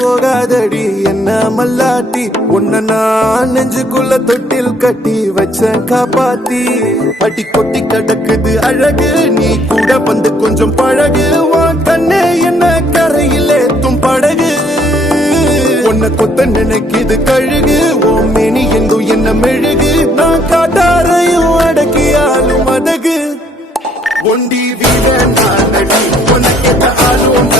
போகாதடி என்ன மல்லாட்டி உன்ன நான் நெஞ்சுக்குள்ள தொட்டில் கட்டி வச்ச காப்பாத்தி அடி கொட்டி கிடக்குது அழகு நீ கூட வந்து கொஞ்சம் பழகு உன் கண்ணே என்ன கரையில் ஏத்தும் படகு உன்னை கொத்த நினைக்குது கழுகு ஓம் மேனி எங்கும் என்ன மெழுகு நான் காட்டாரையும் அடக்கியாலும் அதகு ஒண்டி வீட நான் உனக்கு ஆளும்